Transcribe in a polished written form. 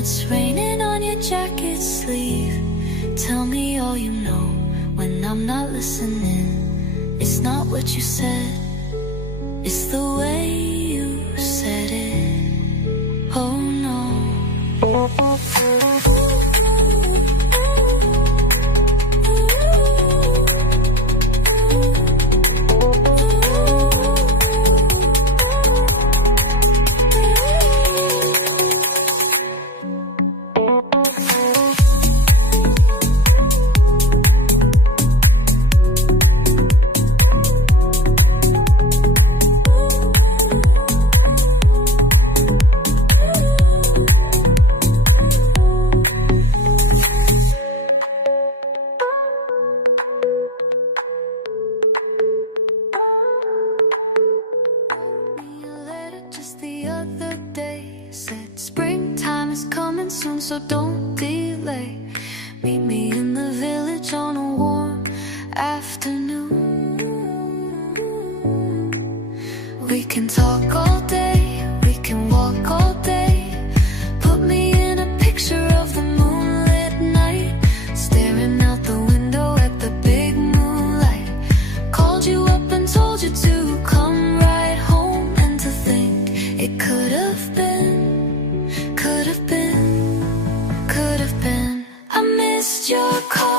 it's raining on your jacket sleeve. Tell me all you know when I'm not listening. It's not what you said, it's the way you said it. Oh no. So don't delay. Meet me in the village on a warm afternoon. We can talk all day, we can walk all day. Put me in a picture of the moonlit night, staring out the window at the big moonlight. Called you up and told you to come right home, and to think it could have been, could have been. I missed your call.